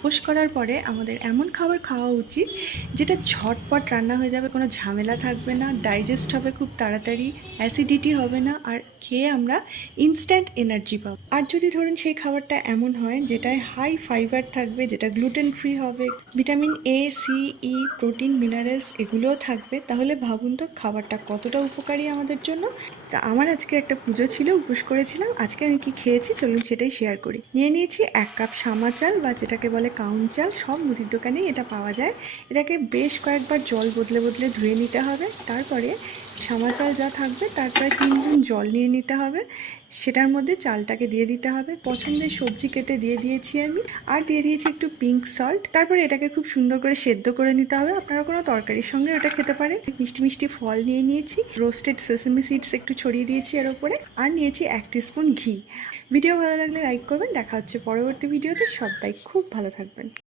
উপোস করার পরে আমাদের এমন খাবার খাওয়া উচিত যেটা ঝটপট রান্না হয়ে যাবে, কোনো ঝামেলা থাকবে না, ডাইজেস্ট হবে খুব তাড়াতাড়ি, অ্যাসিডিটি হবে না, আর খেয়ে আমরা ইনস্ট্যান্ট এনার্জি পাবো। আর যদি ধরুন সেই খাবারটা এমন হয় যেটায় হাই ফাইবার থাকবে, যেটা গ্লুটেন ফ্রি হবে, vitamin A, C, E, protein, minerals এগুলোও থাকবে, তাহলে ভাবুন তো খাবারটা কতটা উপকারী আমাদের জন্য। তা আমার আজকে একটা পুজো ছিল, উপোস করেছিলাম। আজকে আমি কি খেয়েছি চলুন সেটাই শেয়ার করি। নিয়ে নিয়েছি 1 কাপ সামা চাল, বা যেটাকে বলে কাউন চাল। সব মুদির দোকানেই এটা পাওয়া যায়। এটাকে বেশ কয়েকবার জল বদলে বদলে ধুয়ে নিতে হবে। তারপরে সামা চাল যা থাকবে তার প্রায় 3 গুণ জল নিয়ে নিতে হবে। সেটার মধ্যে চালটাকে দিয়ে দিতে হবে। পছন্দের সবজি কেটে দিয়ে দিয়েছি আমি, আর দিয়ে দিয়েছি একটু পিঙ্ক সল্ট। তারপরে এটাকে খুব সুন্দর করে সেদ্ধ করে নিতে হবে। আপনারা কোনো তরকারির সঙ্গে ওটা খেতে পারেন। মিষ্টি মিষ্টি ফল নিয়ে নিয়েছি, রোস্টেড সেসেমি সিডস একটু ছড়িয়ে দিয়েছি এর ওপরে, আর নিয়েছি 1 টিস্পুন ঘি। ভিডিও ভালো লাগলে লাইক করবেন। দেখা হচ্ছে পরবর্তী ভিডিওতে। সবাই খুব ভালো থাকবেন।